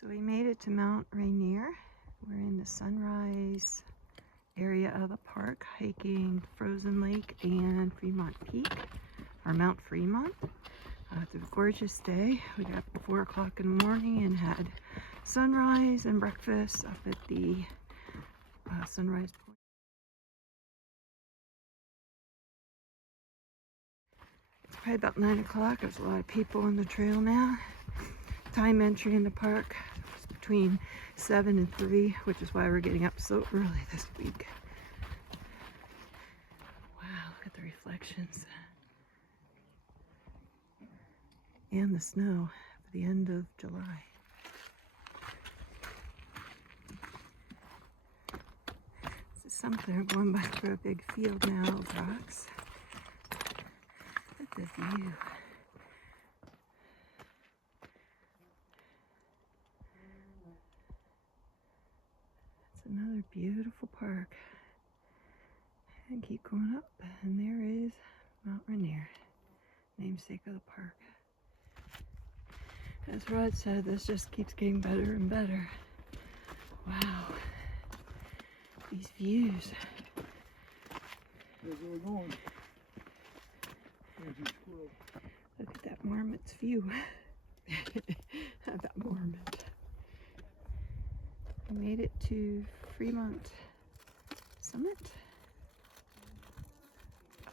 So we made it to Mount Rainier. We're in the sunrise area of the park, hiking Frozen Lake and Fremont Peak, or Mount Fremont. It's a gorgeous day. We got up at 4 o'clock in the morning and had sunrise and breakfast up at the sunrise point. It's probably about 9 o'clock. There's a lot of people on the trail now. Time entry in the park is between 7 and 3, which is why we're getting up so early this week. Wow, look at the reflections. And the snow for the end of July. This is something. I'm going by through a big field now of rocks. Look at the view. It's another beautiful park. And keep going up, and there is Mount Rainier, namesake of the park. As Rod said, this just keeps getting better and better. Wow, these views. There's where we're going. There's your squirrel. Look at that marmot's view. That marmot. We made it to Fremont Summit.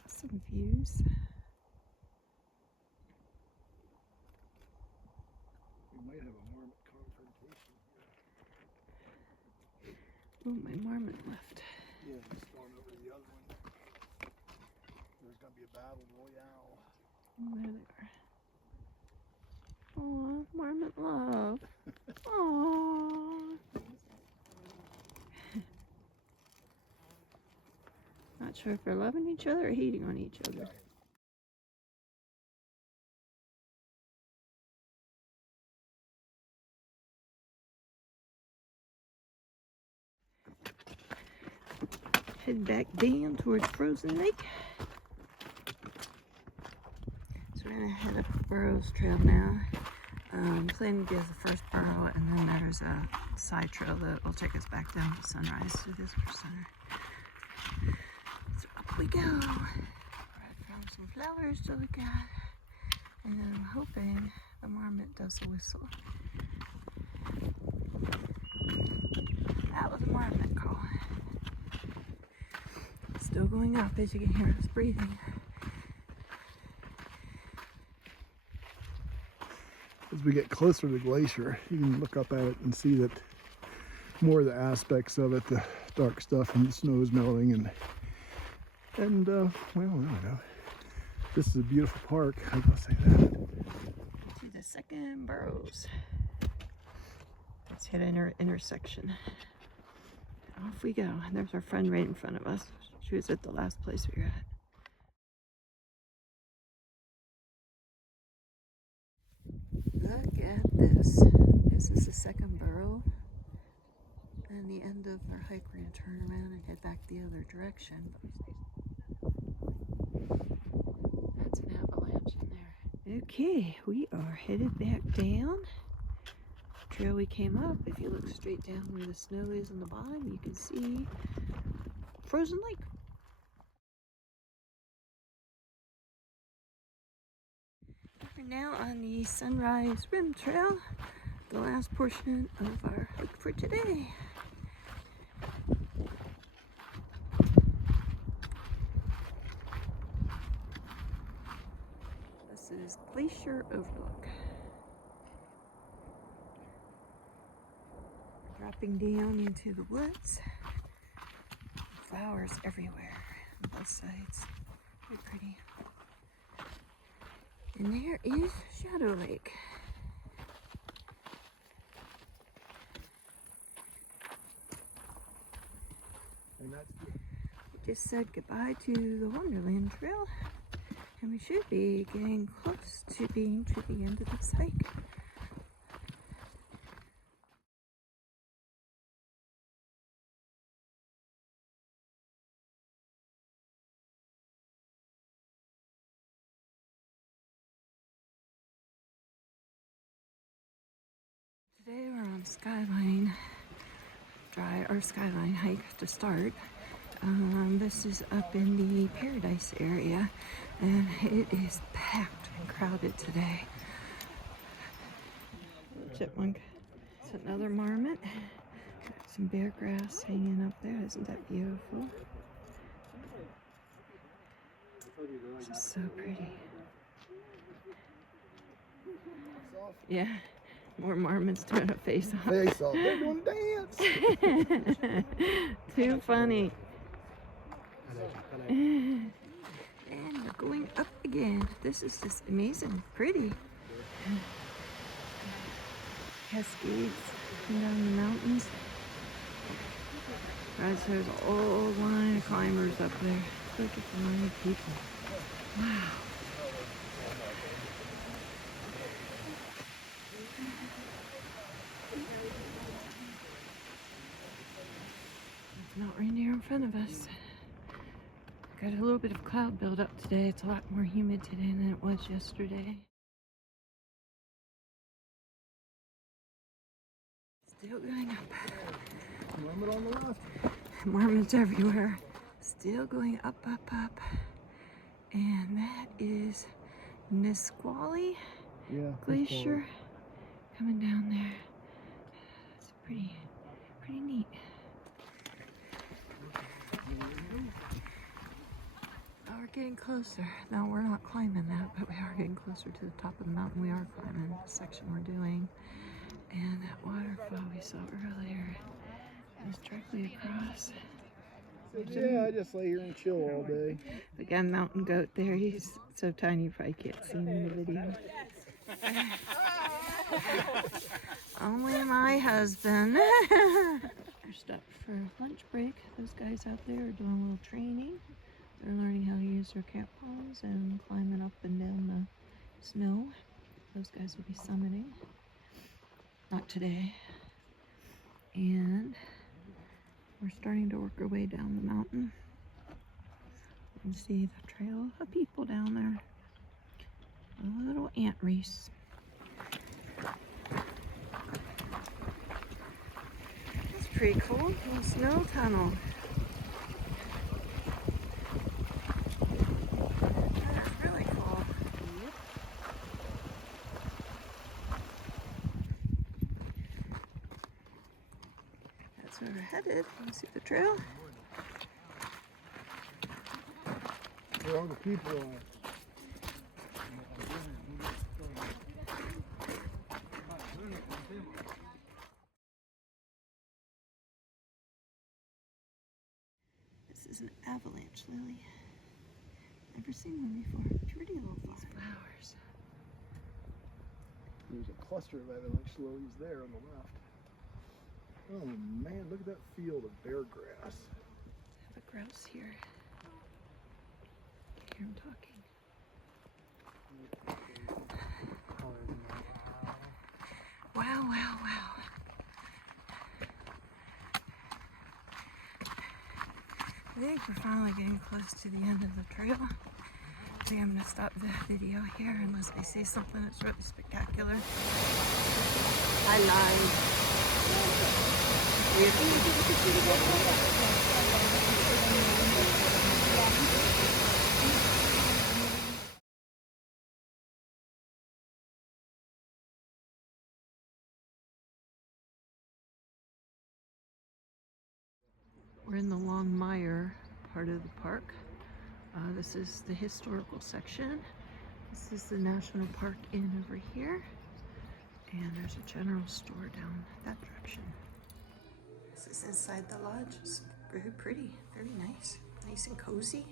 Awesome views. We might have a marmot confrontation here. Oh, my marmot left. Yeah, he's going over to the other one. There's going to be a battle royale. Oh, there they are. Aw, marmot love. Aww. Not sure if they're loving each other or hating on each other. Head back down towards Frozen Lake. So we're gonna head up the Burrows Trail now. Planning to do the first burrow, and then there's a side trail that will take us back down to Sunrise to the Visitor Center. So up we go. I found some flowers to look at, and I'm hoping the marmot does a whistle. That was a marmot call. Still going up, as you can hear us breathing. As we get closer to the glacier, you can look up at it and see that more of the aspects of it, the dark stuff and the snow is melting, and well, I don't know. This is a beautiful park, I gotta say that. To the second Burrows. Let's hit an intersection. Off we go. And there's our friend right in front of us. She was at the last place we were at. Look at this. This is the second burrow. And the end of our hike, we're going to turn around and head back the other direction. That's an avalanche in there. Okay, we are headed back down. Trail we came up. If you look straight down where the snow is on the bottom, you can see Frozen Lake. We're now on the Sunrise Rim Trail, the last portion of our hike for today. This is Glacier Overlook. Dropping down into the woods. Flowers everywhere on both sides. Very pretty. And there is Shadow Lake. And that's good. We just said goodbye to the Wonderland Trail, and we should be getting close to being to the end of this hike. Today we're on Skyline Drive or Skyline hike to start. This is up in the Paradise area, and it is packed and crowded today. Chipmunk. It's another marmot. Got some bear grass hanging up there. Isn't that beautiful? This is so pretty. Yeah, more marmots doing a face off. Face off. They're doing a dance. Too funny. And we're going up again. This is just amazing, pretty. Cascades coming down the mountains. Guys, there's a whole line of climbers up there. Look at the line of people. Wow. Mount Rainier in front of us. Got a little bit of cloud buildup today. It's a lot more humid today than it was yesterday. Still going up. Marmot on the left. Marmots everywhere. Still going up, up, up. And that is Nisqually Glacier coming down there. It's pretty neat. Oh, we're getting closer. No, we're not climbing that, but we are getting closer to the top of the mountain. We are climbing the section we're doing. And that waterfall we saw earlier is directly across. Yeah, I just lay here and chill all day. We got a mountain goat there. He's so tiny you probably can't see him in the video. Only my husband. We're stopped for lunch break. Those guys out there are doing a little training. They're learning how to use their crampons and climbing up and down the snow. Those guys will be summiting. Not today. And we're starting to work our way down the mountain. You can see the trail of people down there. A little ant race. That's pretty cool. Little snow tunnel. That's really cool. That's where we're headed. You see the trail? Where all the people are. This is an avalanche lily. Never seen one before. Pretty little flowers. There's a cluster of avalanche lilies there on the left. Oh man, look at that field of bear grass. I have a grouse here. Hear him talking. Wow, wow, wow. I think we're finally getting close to the end of the trail. I think I'm going to stop the video here unless I see something that's really spectacular. I lied. We're in the Longmire part of the park. This is the historical section. This is the National Park Inn over here. And there's a general store down that direction. This is inside the lodge. It's very pretty, very nice. Nice and cozy.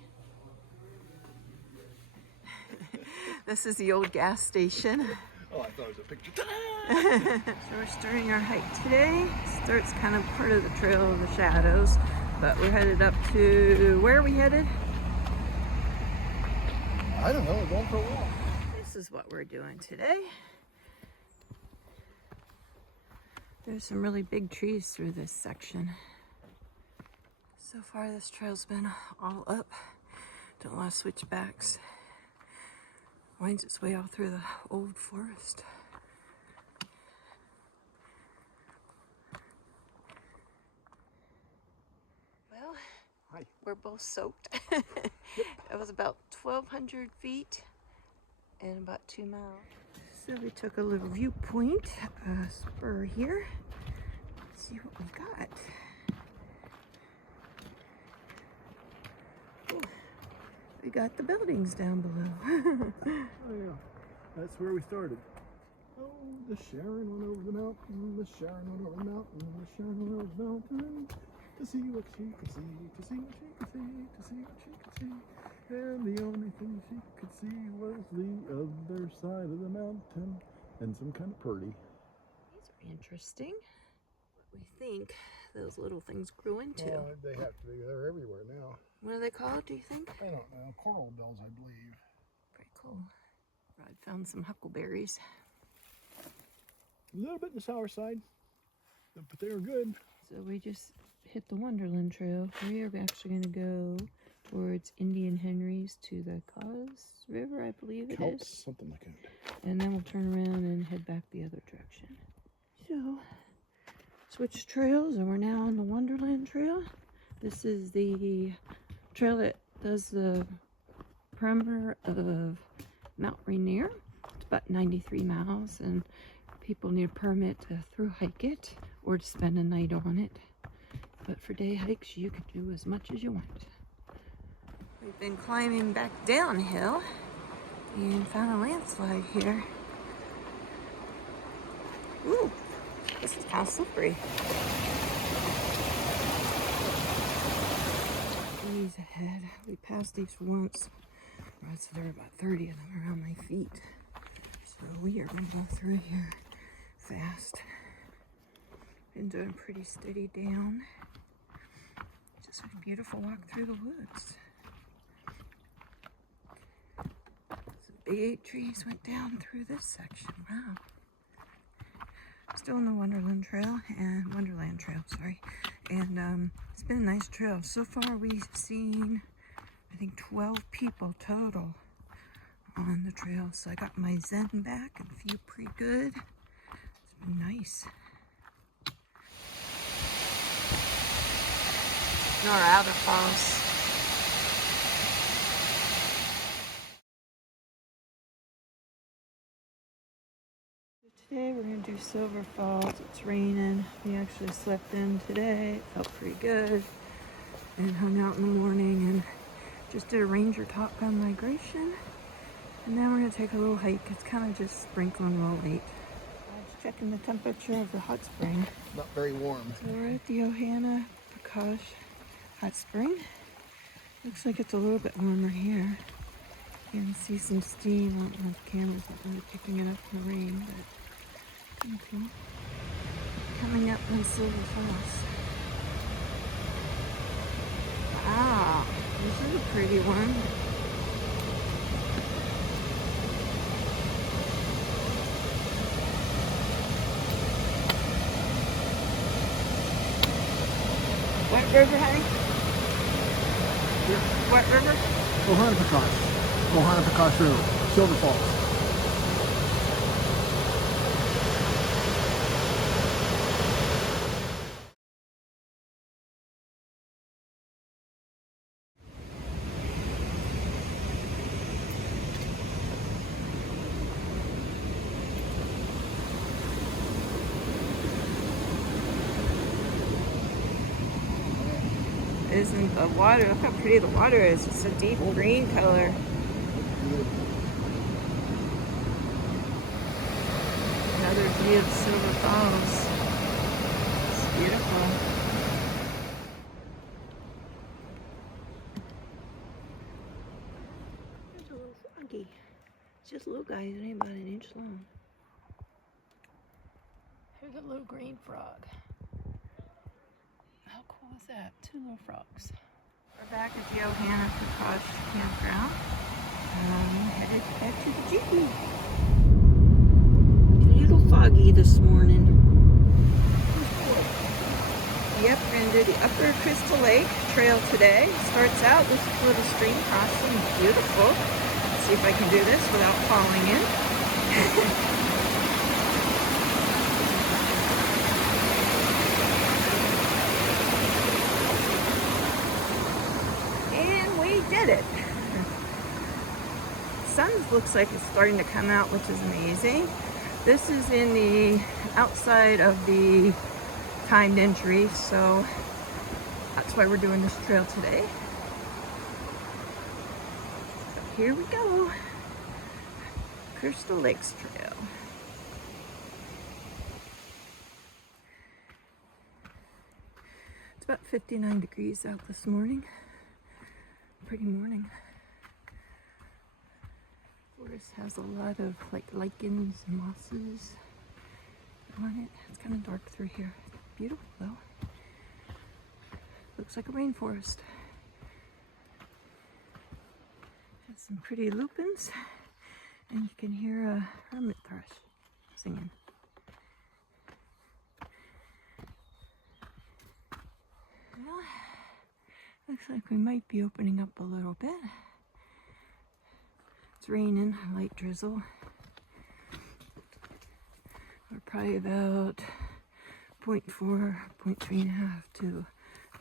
This is the old gas station. Oh, I thought it was a picture. So we're starting our hike today. Starts kind of part of the Trail of the Shadows, but we're headed up to, where are we headed? I don't know, we're going for a walk. This is what we're doing today. There's some really big trees through this section. So far this trail's been all up. Done a lot of switchbacks. Winds its way all through the old forest. Hi. We're both soaked. It was about 1,200 feet and about 2 miles. So we took a little viewpoint spur here. Let's see what we got. Ooh, we got the buildings down below. Oh yeah, that's where we started. Oh, the Sharon went over the mountain, the Sharon went over the mountain, the Sharon went over the mountain, to see what she could see, to see what she could see, to see what she could see. And the only thing she could see was the other side of the mountain, and some kind of purdy. These are interesting. What we think those little things grew into. They have to be. They're everywhere now. What are they called, do you think? I don't know. Coral bells, I believe. Pretty cool. Rod found some huckleberries. A little bit in the sour side, but they were good. So we just hit the Wonderland Trail. We are actually going to go towards Indian Henry's to the Cause River, I believe it is. Something like that. And then we'll turn around and head back the other direction. So, switch trails, and we're now on the Wonderland Trail. This is the trail that does the perimeter of Mount Rainier. It's about 93 miles, and people need a permit to through hike it or to spend a night on it. But for day hikes, you can do as much as you want. We've been climbing back downhill and found a landslide here. Ooh, this is kind of slippery. Trees ahead. We passed these once. Right, so there are about 30 of them around my feet. So we are going to go through here fast. Been doing pretty steady down. Just a beautiful walk through the woods. Some big trees went down through this section. Wow. Still on the Wonderland Trail, sorry. And it's been a nice trail. So far we've seen, I think, 12 people total on the trail. So I got my zen back and feel pretty good. It's been nice. Norada Falls. Today we're going to do Silver Falls. It's raining. We actually slept in today. It felt pretty good. And hung out in the morning and just did a ranger top gun migration. And then we're going to take a little hike. It's kind of just sprinkling real late. I was checking the temperature of the hot spring. Not very warm. So we're at the Johanna Prakash Hot Spring. Looks like it's a little bit warmer here. You can see some steam. I don't know if the camera's not really picking it up in the rain, but okay. Coming up on Silver Falls. Wow, this is a pretty one. What river, honey? Yeah. What river? Ohana Prakash River, Silver Falls. Isn't the water, look how pretty the water is. It's a deep green color. Another view of Silver Falls. It's beautiful. There's a little froggy. It's just a little guy, he's only about an inch long. Here's a little green frog. How cool is that? Two little frogs. We're back at the Johanna Prakash campground. Headed back to the jeepney. A little foggy this morning. Yep, we're going to do the Upper Crystal Lake Trail today. Starts out with a little stream crossing. Beautiful. Let's see if I can do this without falling in. did it. Sun looks like it's starting to come out, which is amazing. This is in the outside of the timed entry, so that's why we're doing this trail today. So here we go. Crystal Lakes Trail. It's about 59 degrees out this morning. Pretty morning. Forest has a lot of like lichens and mosses on it. It's kind of dark through here. Beautiful though. Looks like a rainforest. Has some pretty lupins, and you can hear a hermit thrush singing. Well, looks like we might be opening up a little bit. It's raining, a light drizzle. We're probably about 0.4, 0.3.5 to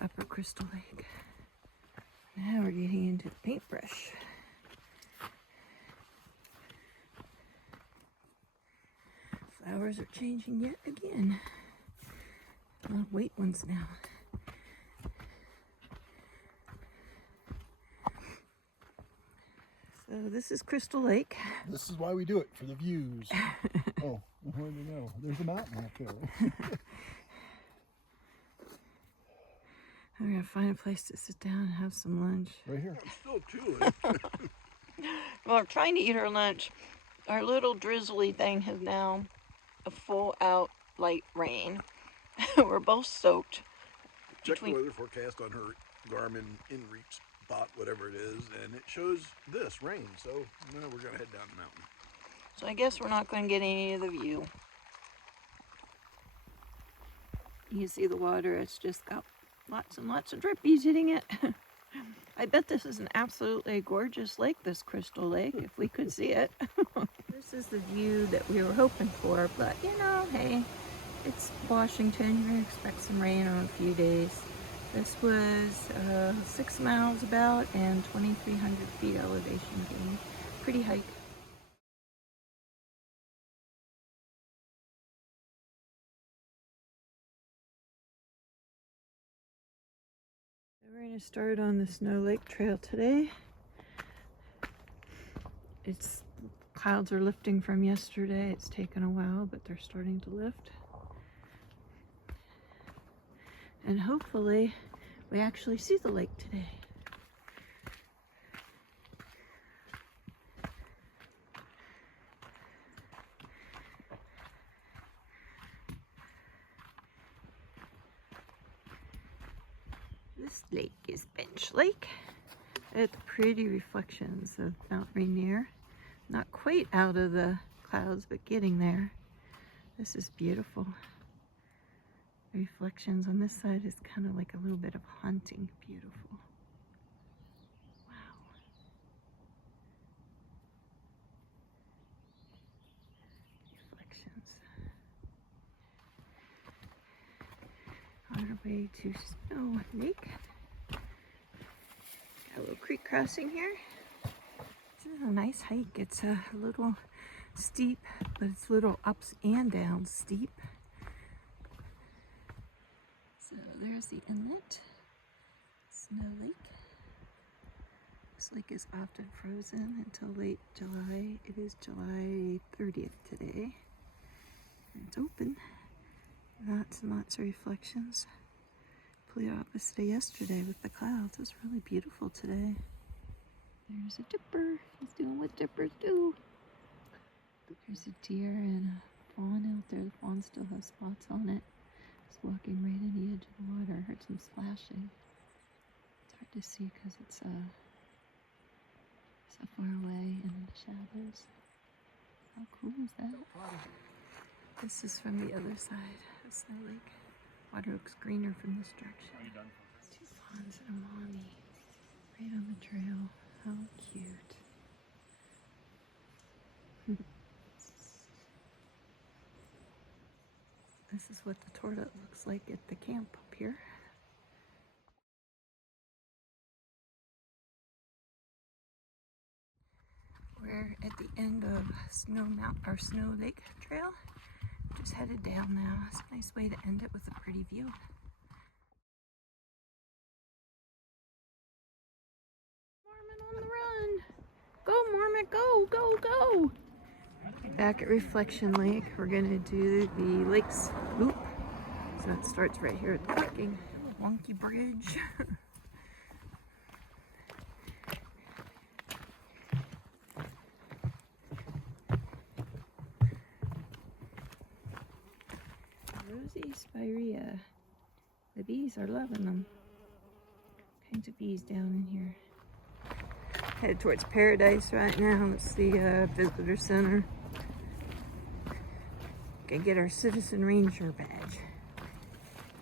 Upper Crystal Lake. Now we're getting into the paintbrush. Flowers are changing yet again. A lot of white ones now. So this is Crystal Lake. This is why we do it, for the views. Oh, where do you go? There's a mountain up there. I'm gonna find a place to sit down and have some lunch. Right here. It's still chilly. Well, we're trying to eat our lunch. Our little drizzly thing has now a full out light rain. We're both soaked. Check the weather forecast on her Garmin InReach spot, whatever it is, and it shows this rain. So now we're gonna head down the mountain. So I guess we're not going to get any of the view. You can see the water. It's just got lots and lots of drippies hitting it. I bet this is an absolutely gorgeous lake, this Crystal Lake, if we could see it. This is the view that we were hoping for, but you know, hey, it's Washington. You're going to expect some rain on a few days. This was 6 miles about and 2,300 feet elevation gain. Pretty hike. We're going to start on the Snow Lake Trail today. Clouds are lifting from yesterday. It's taken a while, but they're starting to lift. And hopefully we actually see the lake today. This lake is Bench Lake. It's pretty reflections of Mount Rainier. Not quite out of the clouds, but getting there. This is beautiful. Reflections on this side is kind of like a little bit of haunting beautiful. Wow. Reflections. On our way to Snow Lake. Got a little creek crossing here. This is a nice hike. It's a little steep, but it's little ups and downs steep. So there's the inlet, Snow Lake. This lake is often frozen until late July. It is July 30th today. And it's open. Lots and lots of reflections. Complete opposite of yesterday with the clouds. It's really beautiful today. There's a dipper. He's doing what dippers do. There's a deer and a fawn out there. The fawn still has spots on it. It's walking right in the edge of the water. I heard some splashing. It's hard to see because it's so far away in the shadows. How cool is that? This is from the other side of Snow Lake. Water looks greener from this direction. Two fawns and a mommy right on the trail. How cute. This is what the toilet looks like at the camp up here. We're at the end of Snow Lake Trail. Just headed down now. It's a nice way to end it with a pretty view. Mormon on the run! Go, Mormon, go, go, go! Back at Reflection Lake, we're gonna do the lakes loop. So it starts right here at the parking. Wonky bridge. Rosy spirea. The bees are loving them. All kinds of bees down in here. Headed towards Paradise right now. It's the visitor center. Gonna get our Citizen Ranger badge.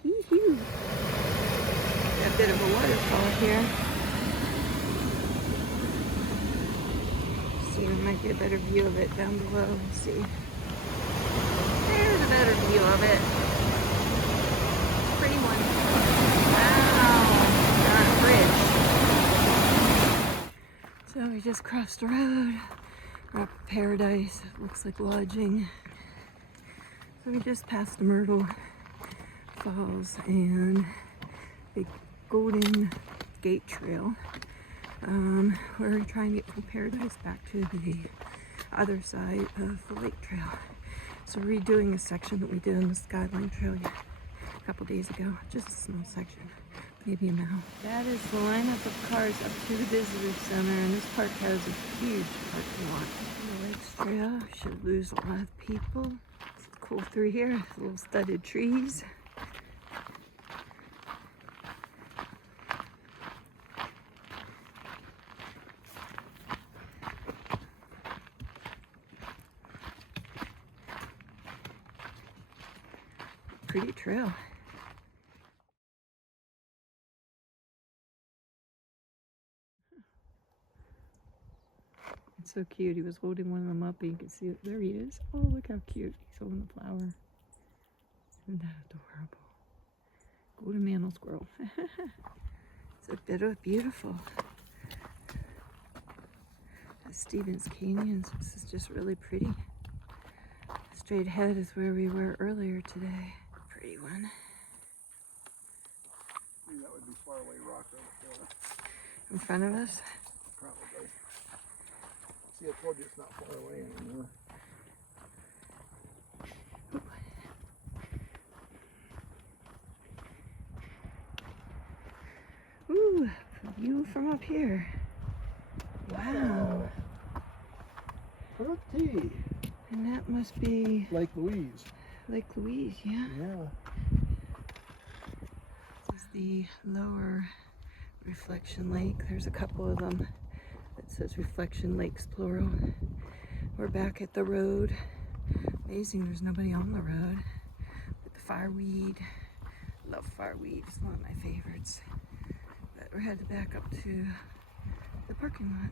Hee-hoo. Got a bit of a waterfall here. See, there might be a better view of it down below. Let's see. There's a better view of it. Pretty one. Wow. We're on a bridge. So we just crossed the road. We're up at Paradise. It looks like lodging. So we just passed the Myrtle Falls and the Golden Gate Trail. We're trying to get from Paradise back to the other side of the lake trail. So we're redoing a section that we did on the Skyline Trail a couple days ago. Just a small section, maybe a mile. That is the lineup of cars up to the visitor center, and this park has a huge parking lot. The Lakes Trail should lose a lot of people. It's cool through here, little studded trees. Pretty trail. It's so cute. He was holding one of them up and you can see it. There he is. Oh, look how cute. He's holding the flower. Isn't that adorable? Golden mantle squirrel. It's a bit of beautiful. The Stevens Canyons. This is just really pretty. Straight ahead is where we were earlier today. Pretty one. That would be far away rock right there. In front of us? Probably. See, I told you it's not far away anymore. Ooh, view from up here. Wow. Pretty. And that must be Lake Louise. Lake Louise, yeah. Yeah. This is the lower Reflection Lake. There's a couple of them that says Reflection Lakes plural. We're back at the road. Amazing there's nobody on the road. With the fireweed. Love fireweed, it's one of my favorites. But we're headed back up to the parking lot.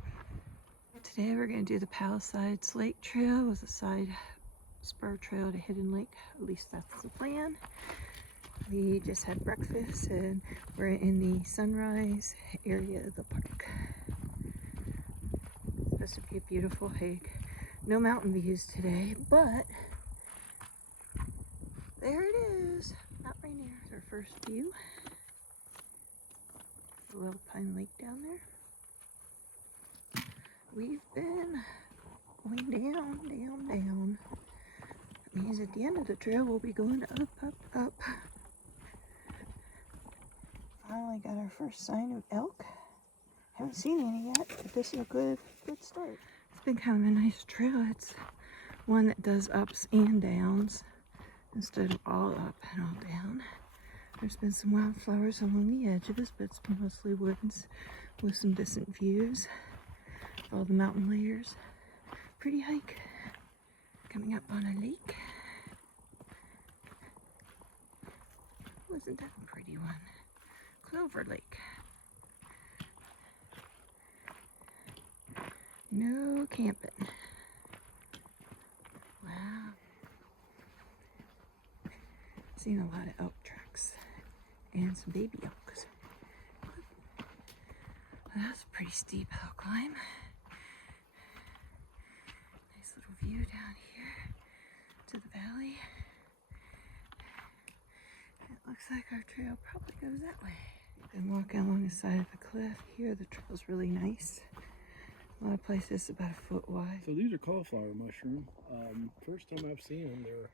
Today we're going to do the Palisades Lake Trail with a side spur trail to Hidden Lake. At least that's the plan. We just had breakfast and we're in the sunrise area of the park. It's supposed to be a beautiful hike. No mountain views today, but there it is. Mount Rainier. It's our first view. A little pine lake down there. We've been going down, down, down. That means at the end of the trail we'll be going up, up, up. Finally got our first sign of elk. Haven't seen any yet, but this is a good start. It's been kind of a nice trail. It's one that does ups and downs instead of all up and all down. There's been some wildflowers along the edges, but it's been mostly woods with some distant views. All the mountain layers. Pretty hike. Coming up on a lake. Wasn't that a pretty one? Clover Lake. No camping. Wow. Seen a lot of elk tracks and some baby elks. Well, that's a pretty steep hill climb. Looks like our trail probably goes that way. Been walking along the side of a cliff. Here the trail's really nice. A lot of places about a foot wide. So these are cauliflower mushroom. First time I've seen them.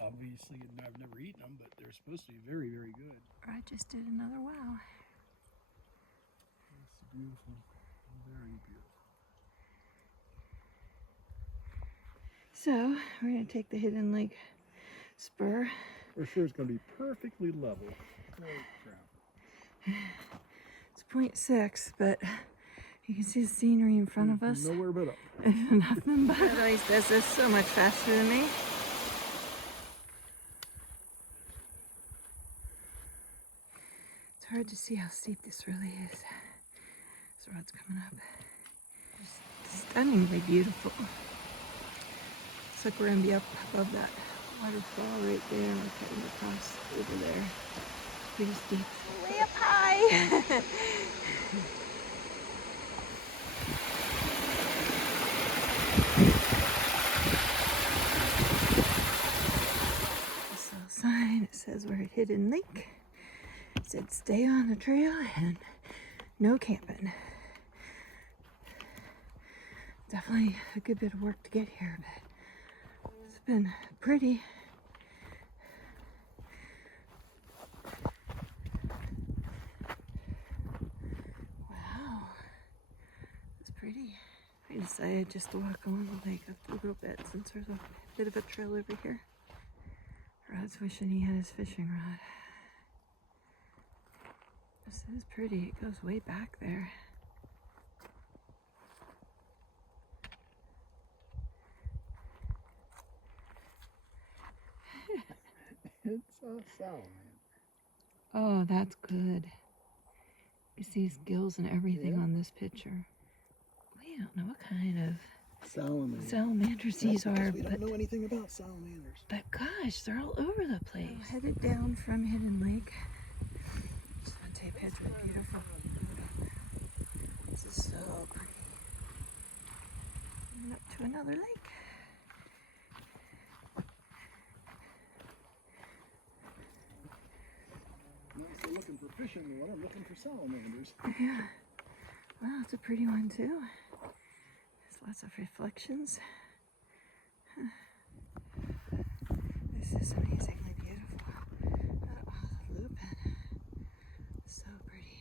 Obviously I've never eaten them, but they're supposed to be very, very good. I just did another wow. It's beautiful, very beautiful. So we're gonna take the Hidden Lake spur. We're sure it's gonna be perfectly level. Holy crap. It's 0.6, but you can see the scenery in front of us. Nowhere but up. Nothing but. It always does this so much faster than me. It's hard to see how steep this really is. This rod's coming up. Just stunningly beautiful. Looks like we're gonna be up above that waterfall right there. We're cutting across over there. Pretty steep. Way up high. This little sign, it says we're at Hidden Lake. It said stay on the trail and no camping. Definitely a good bit of work to get here, but it's been pretty. Wow, it's pretty. I decided just to walk along the lake up a little bit since there's a bit of a trail over here. Rod's wishing he had his fishing rod. This is pretty. It goes way back there. It's a salamander. Oh, that's good. You see his gills and everything Yeah. on this picture. We don't know what kind of Salamander. salamanders these are, We don't know anything about salamanders. but gosh, they're all over the place. I'm headed down from Hidden Lake. Just want to take a picture of beautiful. This is so pretty. And up to another lake. I'm looking for fish in the water. I'm looking for salamanders. Yeah. Wow, it's a pretty one too. There's lots of reflections. This is amazingly beautiful. Oh, the lupin. So pretty.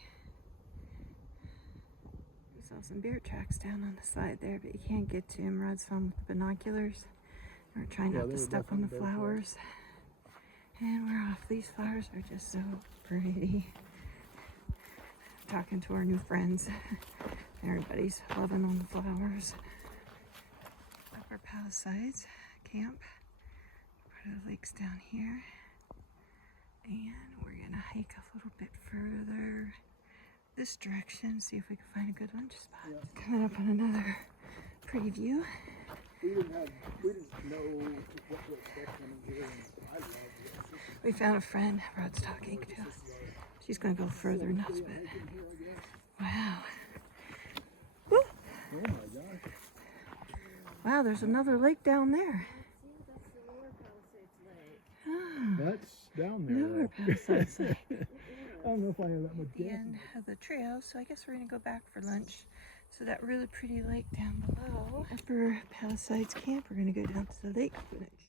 We saw some bear tracks down on the side there, but you can't get to them. Rod's found with the binoculars. We're trying not to step on the flowers. And we're off. These flowers are just so pretty. Talking to our new friends. Everybody's loving on the flowers. Upper Palisades Camp. Part of the lake's down here. And we're gonna hike a little bit further this direction, see if we can find a good lunch spot. Yeah. Coming up on another pretty view. We didn't know what to expect coming here. And I loved it. We found a friend Rod's talking to. She's gonna go further in this bit. Wow. Woo. Oh my gosh. Wow, there's another lake down there. That's down there. Lower Palisades Lake. I don't know if I have that much The gas. end of the trail, so I guess we're gonna go back for lunch. So that really pretty lake down below, Upper Palisades Camp, we're gonna go down to the lake for lunch.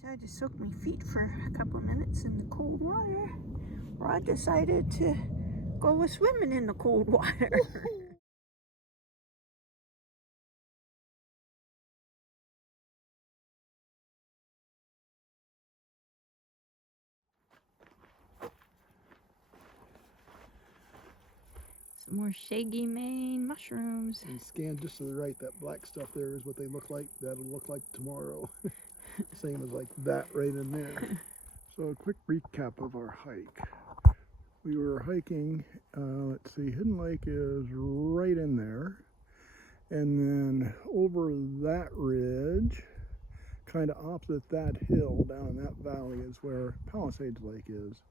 Decided to soak my feet for a couple of minutes in the cold water. Rod decided to go swimming in the cold water. Some more shaggy mane mushrooms. And scan just to the right, that black stuff there is what they look like. That'll look like tomorrow. Same as like that right in there. So a quick recap of our hike. We were hiking, let's see, Hidden Lake is right in there. And then over that ridge, kind of opposite that hill down in that valley is where Palisades Lake is.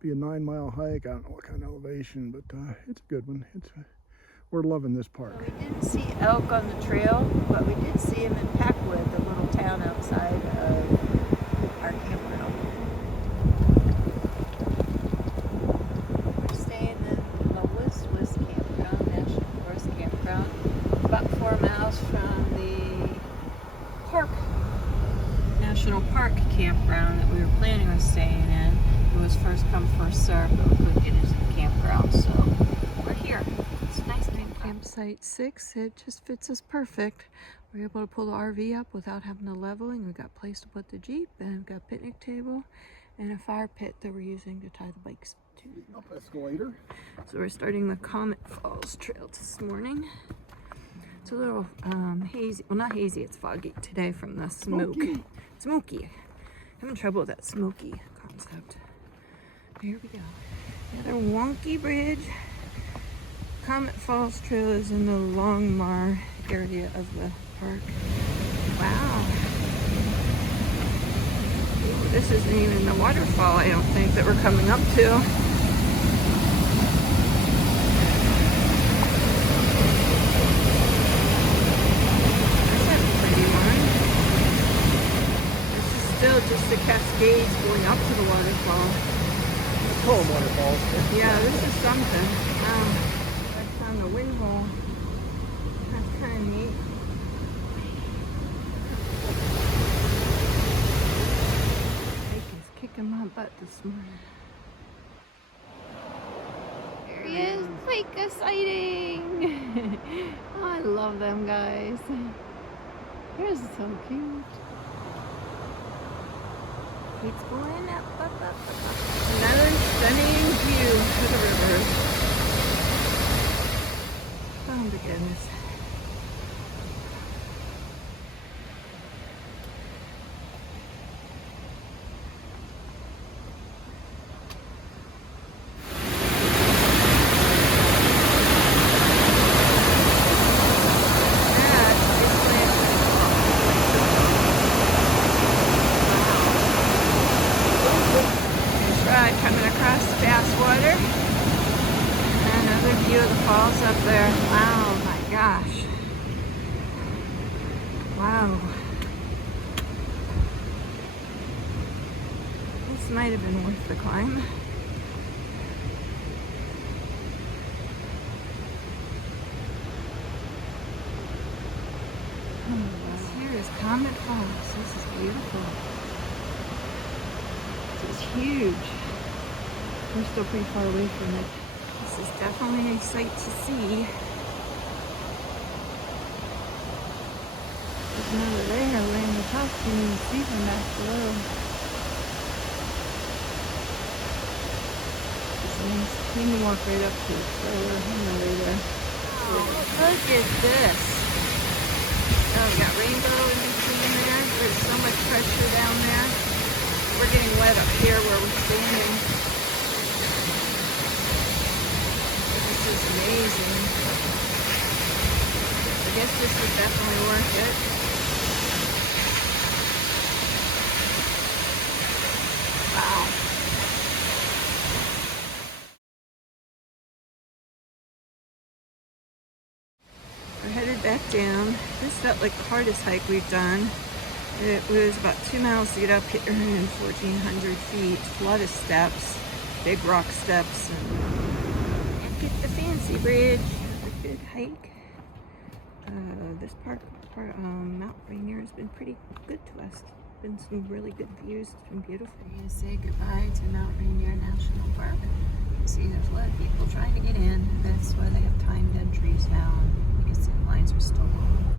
Be a 9-mile hike. I don't know what kind of elevation, but it's a good one. It's we're loving this park. We didn't see elk on the trail, but we did see them in Packwood, the little town outside of our campground. We're staying in the West Campground, National Forest Campground, about 4 miles from the National Park campground that we were planning on staying in. It was first come, first served, but we couldn't get into the campground, so we're here. It's nice. Campsite 6, it just fits us perfect. We're able to pull the RV up without having to leveling. We've got a place to put the Jeep, and we've got a picnic table and a fire pit that we're using to tie the bikes to. Up escalator. So we're starting the Comet Falls Trail this morning. It's a little hazy, well not hazy, it's foggy today from the smoke. Smoky. Having trouble with that smoky concept. Here we go. Another wonky bridge. Comet Falls Trail is in the Longmar area of the park. Wow. Ooh, this isn't even the waterfall, I don't think, that we're coming up to. That's a pretty one. This is still just the Cascades going up to the waterfall. Call them waterfalls. Yeah, this is something. Wow. On the wind hole. That's kind of neat. Bacon's kicking my butt this morning. There he is, Quake sighting. Oh, I love them guys. They're so cute. It's going up. Another stunning view of the river. Oh my goodness. Coming across fast water. Another view of the falls up there. Wow, my gosh. Wow. This might have been worth the climb. Here is Comet Falls. This is beautiful. This is huge. We're still pretty far away from it. This is definitely a sight to see. There's another layer laying the top, you can see from back below. It's nice. You can walk right up to it, so we're right there. Oh, look at this. Oh, we got rainbow in between there. There's so much pressure down there. We're getting wet up here where we're standing. This is amazing. I guess this is definitely worth it. Wow. We're headed back down. This felt like the hardest hike we've done. It was about 2 miles to get up here and 1,400 feet. A lot of steps, big rock steps. And get the fancy bridge. A good hike. This Mount Rainier has been pretty good to us. Been some really good views. It's been beautiful. We're going to say goodbye to Mount Rainier National Park. You see there's a lot of people trying to get in. That's why they have timed entries now because the lines are still long.